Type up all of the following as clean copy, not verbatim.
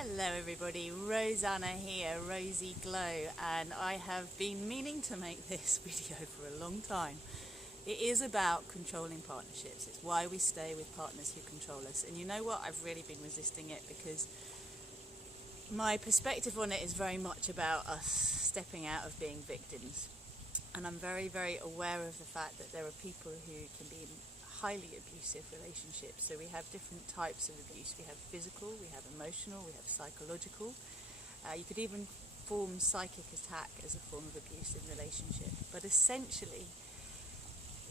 Hello everybody, Rosanna here, Rosy Glow, and I have been meaning to make this video for a long time. It is about controlling partnerships. It's why we stay with partners who control us. And you know what? I've really been resisting it because my perspective on it is very much about us stepping out of being victims. And I'm very, very aware of the fact that there are people who can be in highly abusive relationships. So we have different types of abuse. We have physical, we have emotional, we have psychological. You could even form psychic attack as a form of abuse in relationship. But essentially,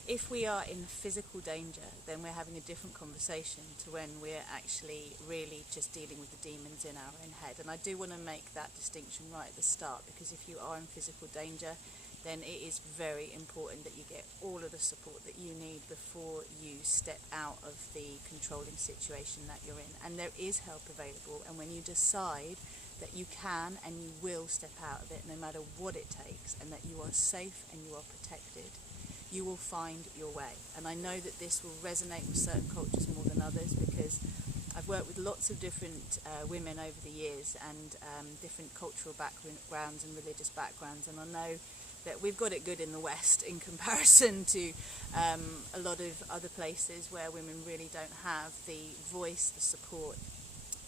if we are in physical danger, then we're having a different conversation to when we're actually really just dealing with the demons in our own head. And I do want to make that distinction right at the start, because if you are in physical danger, then it is very important that you get all of the support that you need before you step out of the controlling situation that you're in. And there is help available, and when you decide that you can and you will step out of it no matter what it takes, and that you are safe and you are protected, you will find your way. And I know that this will resonate with certain cultures more than others, because I've worked with lots of different women over the years, and different cultural backgrounds and religious backgrounds, and I know that we've got it good in the West in comparison to a lot of other places where women really don't have the voice, the support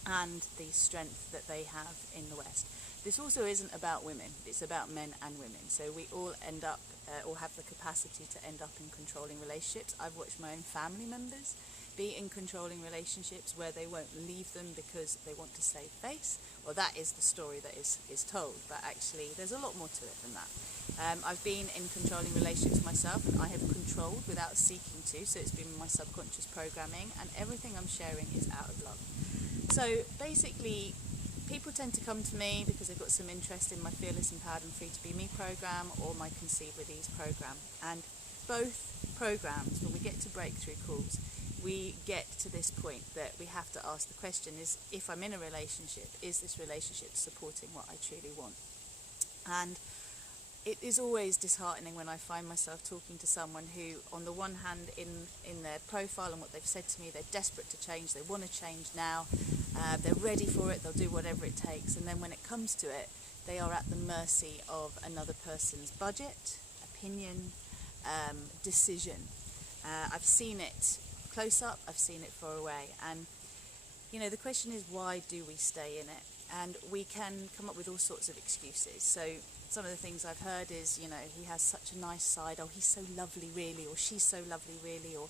and the strength that they have in the West. This also isn't about women, it's about men and women. So we all end up or have the capacity to end up in controlling relationships. I've watched my own family members be in controlling relationships where they won't leave them because they want to save face. Well, that is the story that is told, but actually there's a lot more to it than that. I've been in controlling relationships myself, and I have controlled without seeking to, so it's been my subconscious programming, and everything I'm sharing is out of love. So basically, people tend to come to me because they've got some interest in my Fearless, Empowered and Free to Be Me program or my Conceive with Ease program. And both programs, when we get to breakthrough calls, we get to this point that we have to ask the question is, if I'm in a relationship, is this relationship supporting what I truly want? And it is always disheartening when I find myself talking to someone who, on the one hand, in their profile and what they've said to me, they're desperate to change, they want to change now, they're ready for it, they'll do whatever it takes, and then when it comes to it, they are at the mercy of another person's budget, opinion, decision. I've seen it close up, I've seen it far away, and you know, the question is, why do we stay in it? And we can come up with all sorts of excuses. So some of the things I've heard is, you know, he has such a nice side, oh, he's so lovely really, or she's so lovely really, or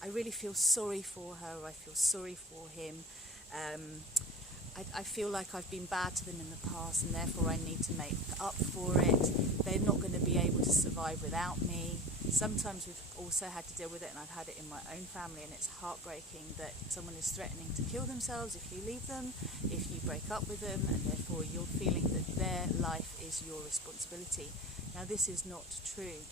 I really feel sorry for her, or I feel sorry for him. I feel like I've been bad to them in the past, and therefore I need to make up for it. They're not going to be able to survive without me. Sometimes we've also had to deal with it, and I've had it in my own family, and it's heartbreaking that someone is threatening to kill themselves if you leave them, if you break up with them, and therefore you're feeling that their life is your responsibility. Now, this is not true.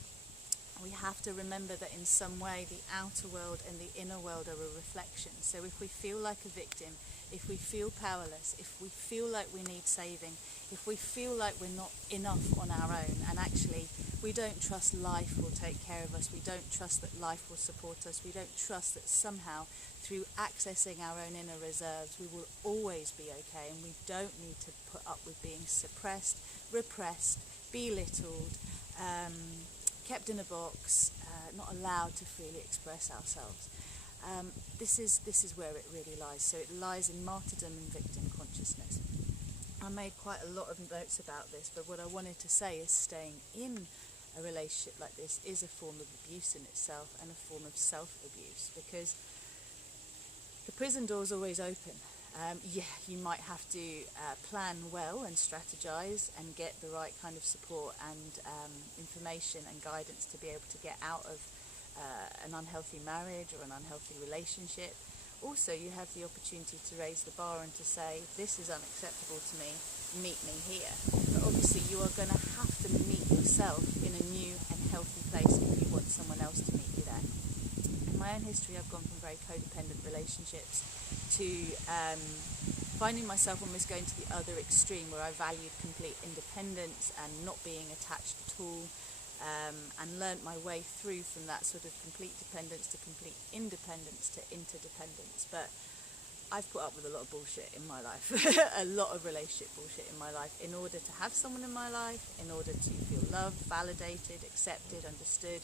We have to remember that in some way the outer world and the inner world are a reflection. So if we feel like a victim, if we feel powerless, if we feel like we need saving, if we feel like we're not enough on our own, and actually we don't trust life will take care of us, we don't trust that life will support us, we don't trust that somehow through accessing our own inner reserves we will always be okay, and we don't need to put up with being suppressed, repressed, belittled, kept in a box, not allowed to freely express ourselves. This is where it really lies. So it lies in martyrdom and victim consciousness. I made quite a lot of notes about this, but what I wanted to say is staying in a relationship like this is a form of abuse in itself, and a form of self-abuse, because the prison door is always open. Yeah, you might have to plan well and strategize and get the right kind of support and information and guidance to be able to get out of an unhealthy marriage or an unhealthy relationship. Also, you have the opportunity to raise the bar and to say, this is unacceptable to me, meet me here. But obviously you are going to have to meet yourself in a new and healthy place if you want someone else to meet you there. In my own history, I've gone from very codependent relationships to finding myself almost going to the other extreme, where I valued complete independence and not being attached at all, and learnt my way through from that sort of complete dependence to complete independence to interdependence. But I've put up with a lot of bullshit in my life, a lot of relationship bullshit in my life, in order to have someone in my life, in order to feel loved, validated, accepted, understood,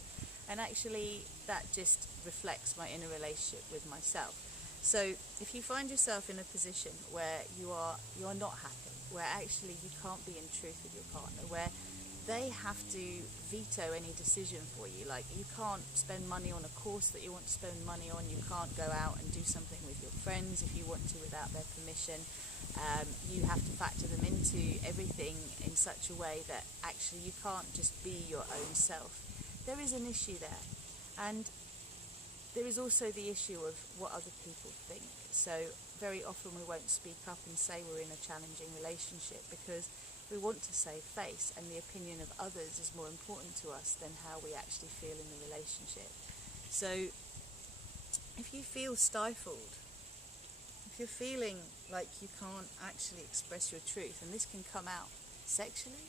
and actually that just reflects my inner relationship with myself. So if you find yourself in a position where you are not happy, where actually you can't be in truth with your partner, where they have to veto any decision for you, like you can't spend money on a course that you want to spend money on, you can't go out and do something with your friends if you want to without their permission, you have to factor them into everything in such a way that actually you can't just be your own self. There is an issue there, and there is also the issue of what other people think. So very often we won't speak up and say we're in a challenging relationship because we want to save face, and the opinion of others is more important to us than how we actually feel in the relationship. So if you feel stifled, if you're feeling like you can't actually express your truth, and this can come out sexually,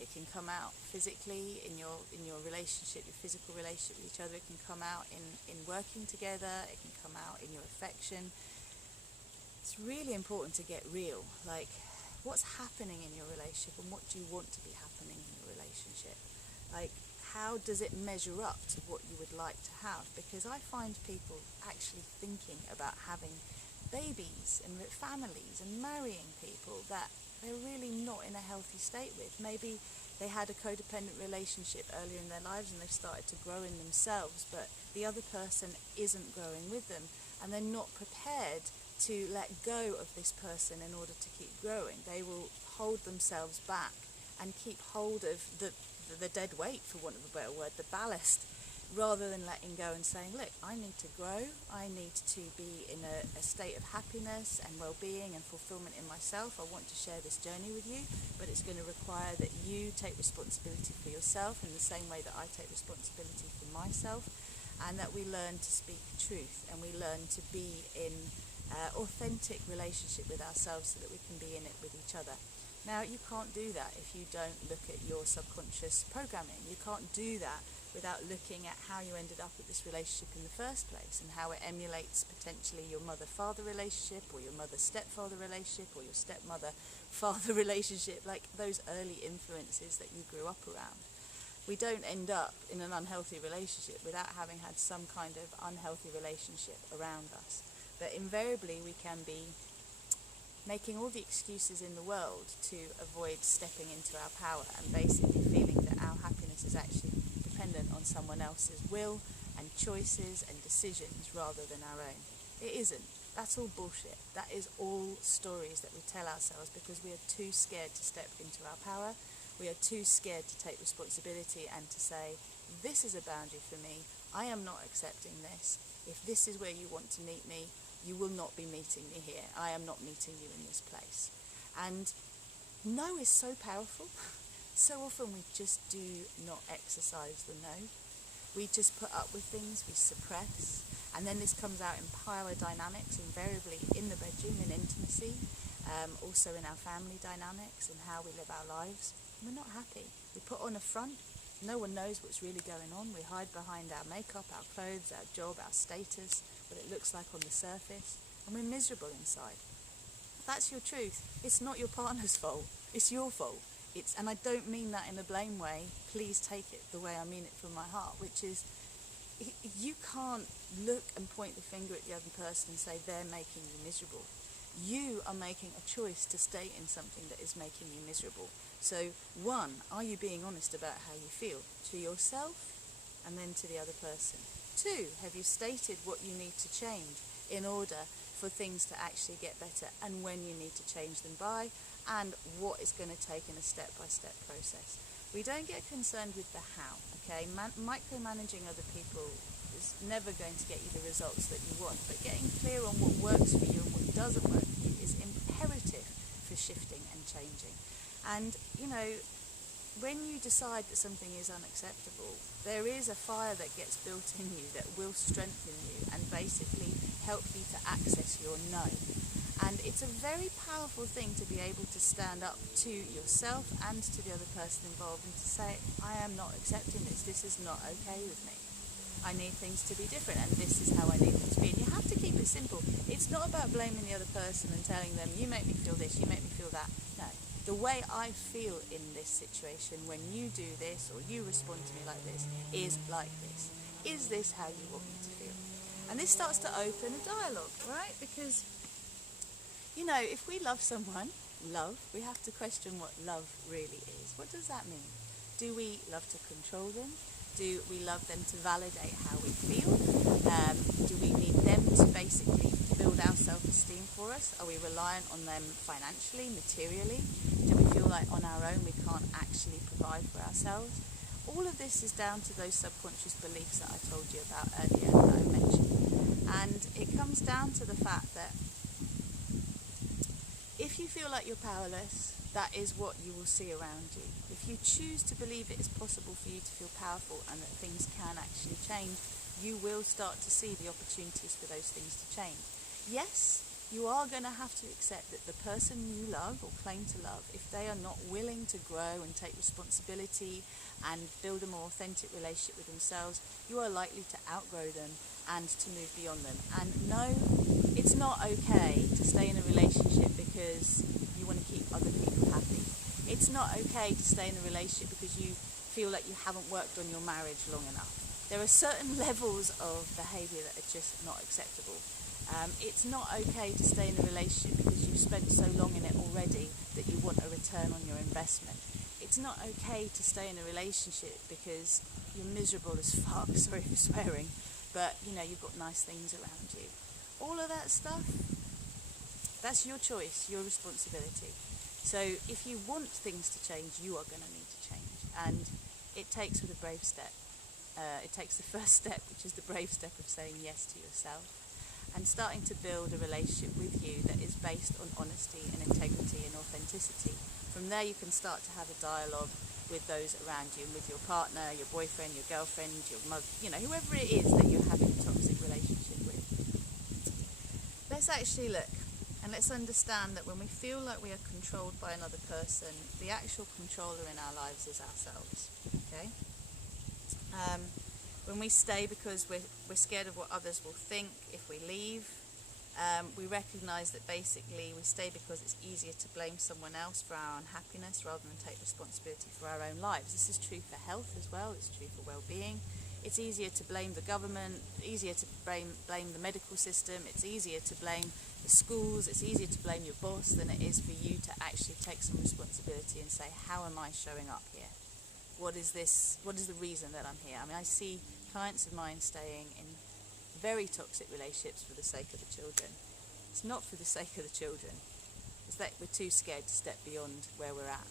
it can come out physically in your relationship, your physical relationship with each other, it can come out in working together, it can come out in your affection. It's really important to get real, like what's happening in your relationship and what do you want to be happening in your relationship? Like, how does it measure up to what you would like to have? Because I find people actually thinking about having babies and families and marrying people that they're really not in a healthy state with. Maybe they had a codependent relationship earlier in their lives and they've started to grow in themselves, but the other person isn't growing with them, and they're not prepared to let go of this person in order to keep growing. They will hold themselves back and keep hold of the dead weight, for want of a better word, the ballast, rather than letting go and saying, look, I need to grow, I need to be in a state of happiness and well-being and fulfillment in myself. I want to share this journey with you, but it's going to require that you take responsibility for yourself in the same way that I take responsibility for myself, and that we learn to speak truth and we learn to be in authentic relationship with ourselves so that we can be in it with each other. Now, you can't do that if you don't look at your subconscious programming. You can't do that without looking at how you ended up with this relationship in the first place and how it emulates potentially your mother-father relationship or your mother-stepfather relationship or your stepmother-father relationship, like those early influences that you grew up around. We don't end up in an unhealthy relationship without having had some kind of unhealthy relationship around us. But invariably we can be making all the excuses in the world to avoid stepping into our power and basically feeling that our happiness is actually dependent on someone else's will and choices and decisions rather than our own. It isn't. That's all bullshit. That is all stories that we tell ourselves because we are too scared to step into our power. We are too scared to take responsibility and to say, this is a boundary for me. I am not accepting this. If this is where you want to meet me, you will not be meeting me here. I am not meeting you in this place. And no is so powerful. So often we just do not exercise the no. We just put up with things, we suppress, and then this comes out in power dynamics, invariably in the bedroom, in intimacy, also in our family dynamics and how we live our lives. We're not happy. We put on a front. No one knows what's really going on. We hide behind our makeup, our clothes, our job, our status, what it looks like on the surface, and we're miserable inside. If that's your truth, it's not your partner's fault. It's your fault. And I don't mean that in a blame way. Please take it the way I mean it from my heart, which is you can't look and point the finger at the other person and say they're making you miserable. You are making a choice to stay in something that is making you miserable. So, one, are you being honest about how you feel to yourself and then to the other person? Two, have you stated what you need to change in order for things to actually get better, and when you need to change them by, and what it's going to take in a step-by-step process. We don't get concerned with the how, okay? Micromanaging other people is never going to get you the results that you want, but getting clear on what works for you and what doesn't work for you is imperative for shifting and changing. And, you know, when you decide that something is unacceptable, there is a fire that gets built in you that will strengthen you and basically help you to access your no. And it's a very powerful thing to be able to stand up to yourself and to the other person involved and to say, I am not accepting this. This is not okay with me. I need things to be different, and this is how I need them to be. And you have to keep it simple. It's not about blaming the other person and telling them, you make me feel this, you make me feel that. No. The way I feel in this situation when you do this or you respond to me like this is like this. Is this how you want me to feel? And this starts to open a dialogue, right? Because, you know, if we love someone, we have to question what love really is. What does that mean? Do we love to control them? Do we love them to validate how we feel? Do we need them to basically build our self-esteem for us? Are we reliant on them financially, materially? Do we feel like on our own we can't actually provide for ourselves? All of this is down to those subconscious beliefs that I told you about earlier, that I mentioned. And it comes down to the fact that if you feel like you're powerless, that is what you will see around you. If you choose to believe it is possible for you to feel powerful and that things can actually change, you will start to see the opportunities for those things to change. Yes, you are going to have to accept that the person you love or claim to love, if they are not willing to grow and take responsibility and build a more authentic relationship with themselves, you are likely to outgrow them and to move beyond them. And no, it's not okay to stay in a relationship because you want to keep other people happy. It's not okay to stay in a relationship because you feel like you haven't worked on your marriage long enough. There are certain levels of behaviour that are just not acceptable. It's not okay to stay in a relationship because you've spent so long in it already that you want a return on your investment. It's not okay to stay in a relationship because you're miserable as fuck, sorry for swearing, but you know, you've got nice things around you. All of that stuff, that's your choice, your responsibility. So if you want things to change, you are going to need to change. And it takes with a brave step. It takes the first step, which is the brave step of saying yes to yourself and starting to build a relationship with you that is based on honesty and integrity and authenticity. From there you can start to have a dialogue with those around you, with your partner, your boyfriend, your girlfriend, your mother, you know, whoever it is that you're having a toxic relationship with. Let's actually look and let's understand that when we feel like we are controlled by another person, the actual controller in our lives is ourselves, okay? When we stay because we're scared of what others will think if we leave, we recognise that basically we stay because it's easier to blame someone else for our unhappiness rather than take responsibility for our own lives. This is true for health as well, it's true for well-being. It's easier to blame the government, easier to blame the medical system, it's easier to blame the schools, it's easier to blame your boss than it is for you to actually take some responsibility and say, how am I showing up here? What is the reason that I'm here? I mean, I see clients of mine staying in very toxic relationships for the sake of the children. It's not for the sake of the children. It's that we're too scared to step beyond where we're at.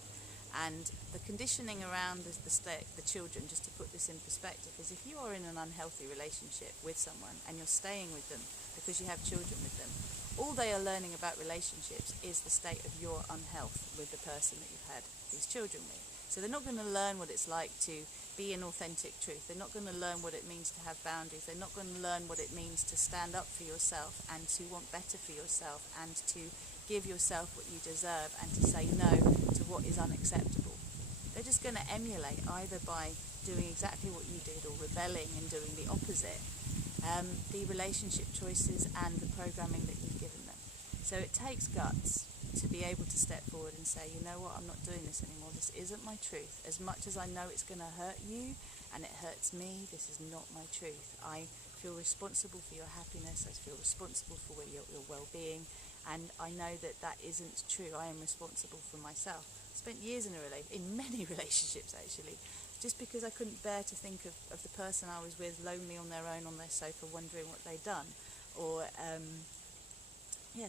And the conditioning around the children, just to put this in perspective, is if you are in an unhealthy relationship with someone and you're staying with them because you have children with them, all they are learning about relationships is the state of your unhealth with the person that you've had these children with. So they're not going to learn what it's like to be in authentic truth. They're not going to learn what it means to have boundaries. They're not going to learn what it means to stand up for yourself and to want better for yourself and to give yourself what you deserve and to say no to what is unacceptable. They're just going to emulate, either by doing exactly what you did or rebelling and doing the opposite, the relationship choices and the programming that you've given them. So it takes guts to be able to step forward and say, you know what, I'm not doing this anymore, this isn't my truth. As much as I know it's going to hurt you and it hurts me, this is not my truth. I feel responsible for your happiness, I feel responsible for your well-being, and I know that that isn't true. I am responsible for myself. I spent years in many relationships actually, just because I couldn't bear to think of the person I was with lonely on their own on their sofa wondering what they'd done, or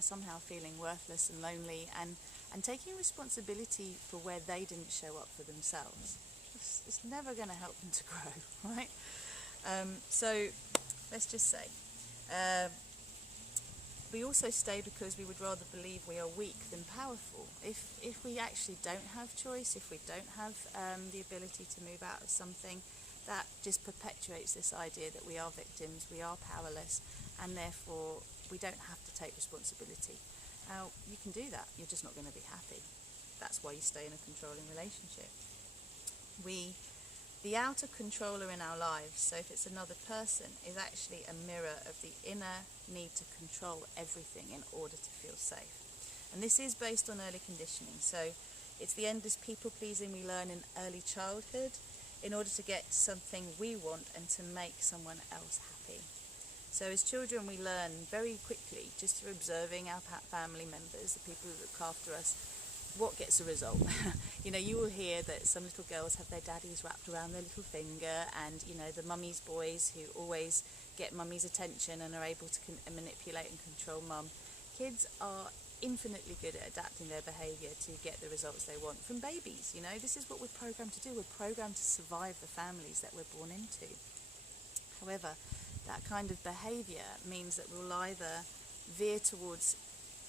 somehow feeling worthless and lonely, and taking responsibility for where they didn't show up for themselves. It's never going to help them to grow, right? So let's just say we also stay because we would rather believe we are weak than powerful. If we actually don't have choice, if we don't have the ability to move out of something, that just perpetuates this idea that we are victims, we are powerless, and therefore we don't have to take responsibility. Now, you can do that, you're just not going to be happy. That's why you stay in a controlling relationship. We The outer controller in our lives, so if it's another person, is actually a mirror of the inner need to control everything in order to feel safe. And this is based on early conditioning. So it's the endless people-pleasing we learn in early childhood in order to get something we want and to make someone else happy. So as children we learn very quickly, just through observing our family members, the people who look after us, what gets a result. You will hear that some little girls have their daddies wrapped around their little finger, and the mummy's boys who always get mummy's attention and are able to manipulate and control mum. Kids are infinitely good at adapting their behaviour to get the results they want from babies. This is what we're programmed to do. We're programmed to survive the families that we're born into. However, that kind of behaviour means that we'll either veer towards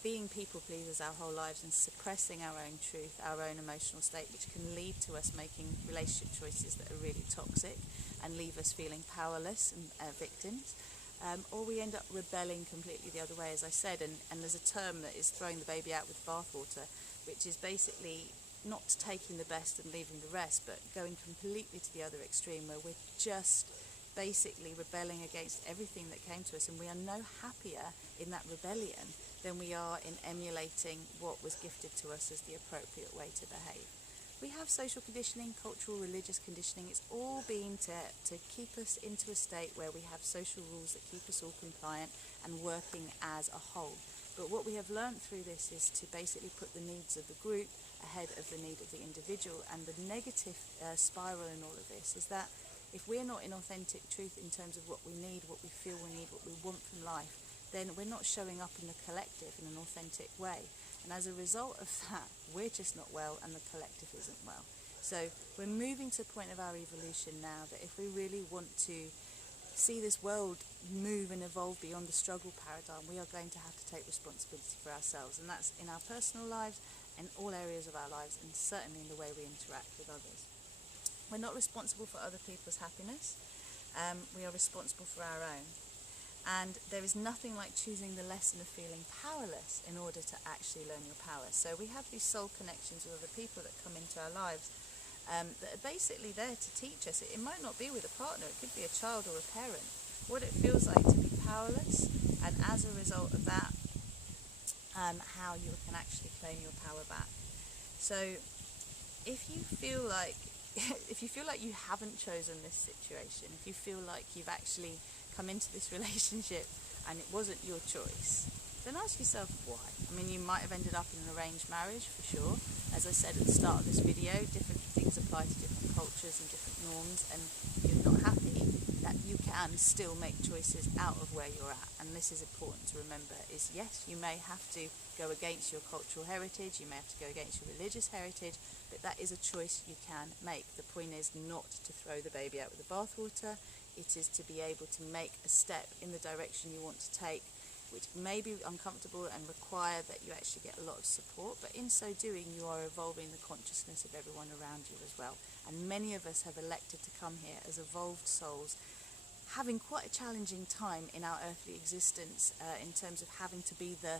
being people pleasers our whole lives and suppressing our own truth, our own emotional state, which can lead to us making relationship choices that are really toxic and leave us feeling powerless and victims. Or we end up rebelling completely the other way, as I said, and there's a term that is throwing the baby out with the bathwater, which is basically not taking the best and leaving the rest, but going completely to the other extreme, where we're just basically rebelling against everything that came to us, and we are no happier in that rebellion than we are in emulating what was gifted to us as the appropriate way to behave. We have social conditioning, cultural, religious conditioning. It's all been to keep us into a state where we have social rules that keep us all compliant and working as a whole. But what we have learned through this is to basically put the needs of the group ahead of the need of the individual. And the negative spiral in all of this is that if we're not in authentic truth in terms of what we need, what we feel we need, what we want from life, then we're not showing up in the collective in an authentic way. And as a result of that, we're just not well and the collective isn't well. So we're moving to a point of our evolution now that if we really want to see this world move and evolve beyond the struggle paradigm, we are going to have to take responsibility for ourselves. And that's in our personal lives, in all areas of our lives, and certainly in the way we interact with others. We're not responsible for other people's happiness. We are responsible for our own. And there is nothing like choosing the lesson of feeling powerless in order to actually learn your power. So we have these soul connections with other people that come into our lives that are basically there to teach us. It might not be with a partner, it could be a child or a parent, what it feels like to be powerless, and as a result of that, how you can actually claim your power back. So if you feel like you haven't chosen this situation, if you feel like you've actually come into this relationship and it wasn't your choice, then ask yourself why. I mean, you might have ended up in an arranged marriage for sure. As I said at the start of this video, different things apply to different cultures and different norms, and if you're not happy, that you can still make choices out of where you're at. And this is important to remember, is yes, you may have to go against your cultural heritage, you may have to go against your religious heritage, but that is a choice you can make. The point is not to throw the baby out with the bathwater. It is to be able to make a step in the direction you want to take, which may be uncomfortable and require that you actually get a lot of support, but in so doing you are evolving the consciousness of everyone around you as well. And many of us have elected to come here as evolved souls, having quite a challenging time in our earthly existence in terms of having to be the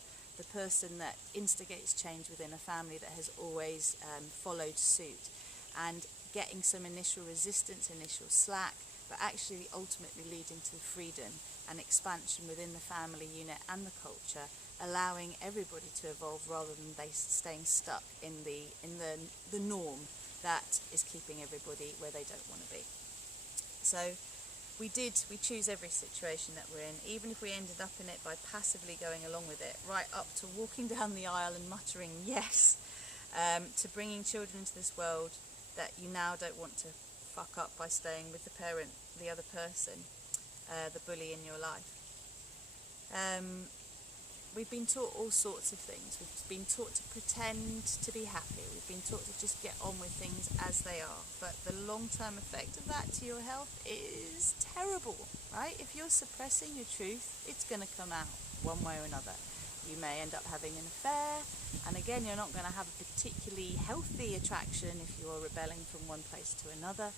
person that instigates change within a family that has always followed suit, and getting some initial resistance, initial slack, but actually ultimately leading to freedom and expansion within the family unit and the culture, allowing everybody to evolve rather than they staying stuck in the norm that is keeping everybody where they don't want to be. So we choose every situation that we're in, even if we ended up in it by passively going along with it, right up to walking down the aisle and muttering yes, to bringing children into this world that you now don't want to fuck up by staying with the parent, the other person, the bully in your life. We've been taught all sorts of things. We've been taught to pretend to be happy. We've been taught to just get on with things as they are. But the long-term effect of that to your health is terrible, right? If you're suppressing your truth, it's going to come out one way or another. You may end up having an affair, and again, you're not going to have a particularly healthy attraction if you're rebelling from one place to another.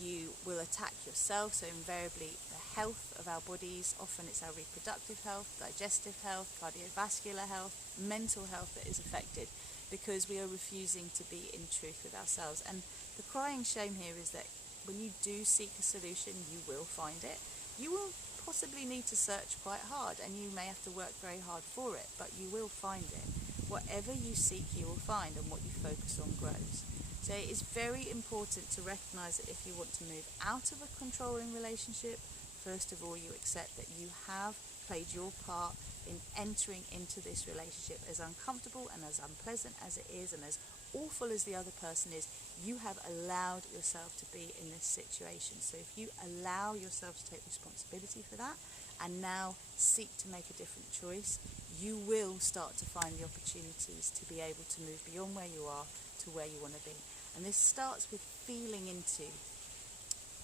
You will attack yourself, so invariably the health of our bodies, often it's our reproductive health, digestive health, cardiovascular health, mental health that is affected because we are refusing to be in truth with ourselves. And the crying shame here is that when you do seek a solution, you will find it. You will possibly need to search quite hard, and you may have to work very hard for it, but you will find it. Whatever you seek, you will find, and what you focus on grows. So it is very important to recognise that if you want to move out of a controlling relationship, first of all, you accept that you have played your part in entering into this relationship. As uncomfortable and as unpleasant as it is, and as awful as the other person is, you have allowed yourself to be in this situation. So if you allow yourself to take responsibility for that and now seek to make a different choice, you will start to find the opportunities to be able to move beyond where you are to where you want to be. And this starts with feeling into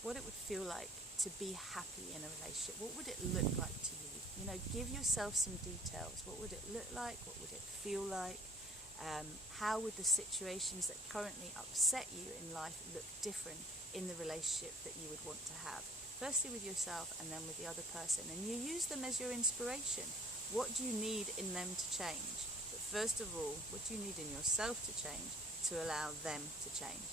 what it would feel like to be happy in a relationship. What would it look like to you? You know, give yourself some details. What would it look like? What would it feel like? How would the situations that currently upset you in life look different in the relationship that you would want to have? Firstly with yourself and then with the other person. And you use them as your inspiration. What do you need in them to change? But first of all, what do you need in yourself to change to allow them to change?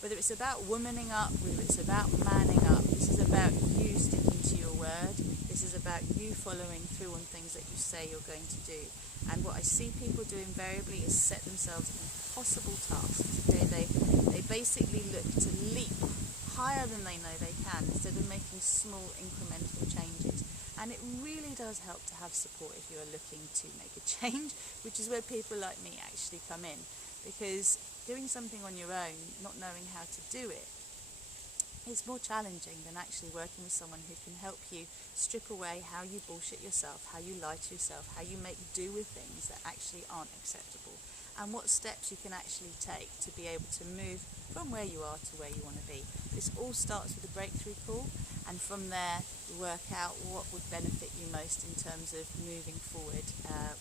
Whether it's about womaning up, whether it's about manning up, this is about you sticking to your word. This is about you following through on things that you say you're going to do. And what I see people do invariably is set themselves impossible tasks. Okay? They basically look to leap higher than they know they can instead of making small incremental changes. And it really does help to have support if you are looking to make a change, which is where people like me actually come in. Because doing something on your own, not knowing how to do it, is more challenging than actually working with someone who can help you strip away how you bullshit yourself, how you lie to yourself, how you make do with things that actually aren't acceptable, and what steps you can actually take to be able to move from where you are to where you want to be. This all starts with a breakthrough call, and from there you work out what would benefit you most in terms of moving forward,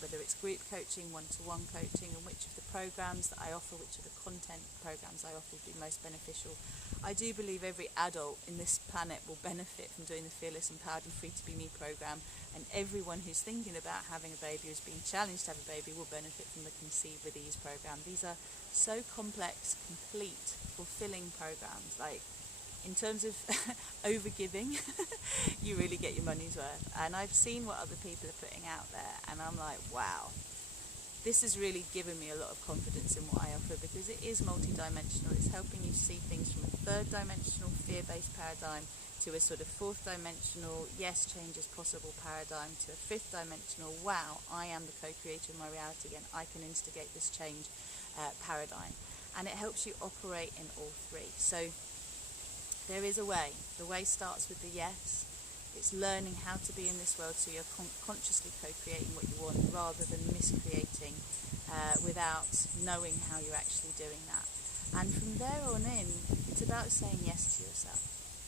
whether it's group coaching, one-to-one coaching, and which of the programs that I offer, which of the content programs I offer would be most beneficial. I do believe every adult in this planet will benefit from doing the Fearless, Empowered and Free to Be Me program, and everyone who's thinking about having a baby, who's being challenged to have a baby, will benefit from the Conceive with Ease program. These are so complex, complete, fulfilling programs. Like, in terms of overgiving, you really get your money's worth. And I've seen what other people are putting out there, and I'm like, wow. This has really given me a lot of confidence in what I offer, because it is multidimensional. It's helping you see things from a third-dimensional, fear-based paradigm to a sort of fourth-dimensional, yes, change is possible paradigm, to a fifth-dimensional, wow, I am the co-creator of my reality and I can instigate this change paradigm. And it helps you operate in all three. So there is a way. The way starts with the yes. It's learning how to be in this world so you're consciously co-creating what you want rather than miscreating without knowing how you're actually doing that. And from there on in, it's about saying yes to yourself.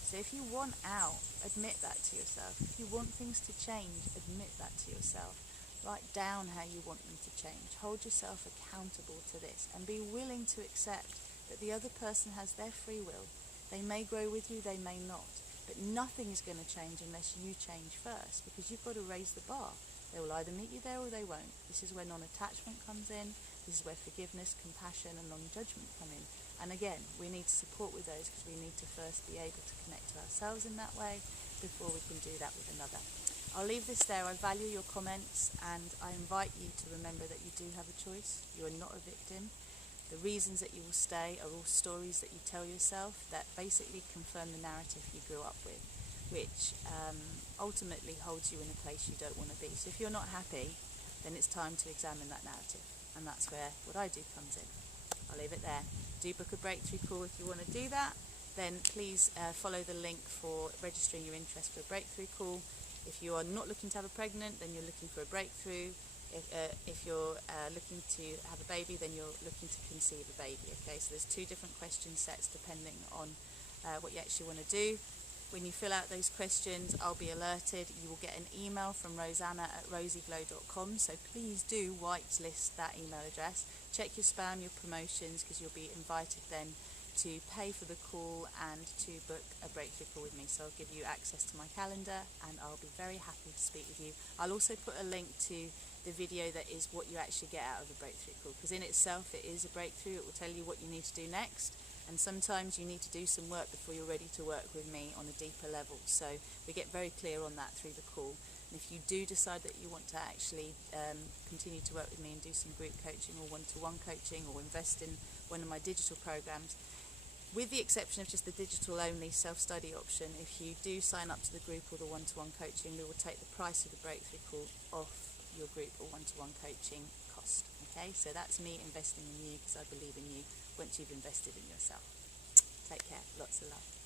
So if you want out, admit that to yourself. If you want things to change, admit that to yourself. Write down how you want them to change. Hold yourself accountable to this and be willing to accept that the other person has their free will. They may grow with you, they may not. But nothing is going to change unless you change first, because you've got to raise the bar. They will either meet you there or they won't. This is where non-attachment comes in. This is where forgiveness, compassion and non-judgment come in. And again, we need support with those, because we need to first be able to connect to ourselves in that way before we can do that with another. I'll leave this there. I value your comments, and I invite you to remember that you do have a choice. You are not a victim. The reasons that you will stay are all stories that you tell yourself that basically confirm the narrative you grew up with, which ultimately holds you in a place you don't want to be. So if you're not happy, then it's time to examine that narrative. And that's where what I do comes in. I'll leave it there. Do book a breakthrough call if you want to do that. Then please follow the link for registering your interest for a breakthrough call. If you are not looking to have a pregnant, then you're looking for a breakthrough. If you're looking to have a baby, then you're looking to conceive a baby. Okay, so there's two different question sets depending on what you actually want to do. When you fill out those questions, I'll be alerted. You will get an email from rosanna@rosieglow.com, so please do whitelist that email address. Check your spam, your promotions, because you'll be invited then to pay for the call and to book a breakthrough call with me. So I'll give you access to my calendar, and I'll be very happy to speak with you. I'll also put a link to the video that is what you actually get out of a breakthrough call, because in itself it is a breakthrough. It will tell you what you need to do next, And sometimes you need to do some work before you're ready to work with me on a deeper level. So we get very clear on that through the call. And if you do decide that you want to actually continue to work with me and do some group coaching or one-to-one coaching or invest in one of my digital programs, with the exception of just the digital-only self-study option, if you do sign up to the group or the one-to-one coaching, we will take the price of the breakthrough call off your group or one-to-one coaching cost. Okay, so that's me investing in you because I believe in you once you've invested in yourself. Take care. Lots of love.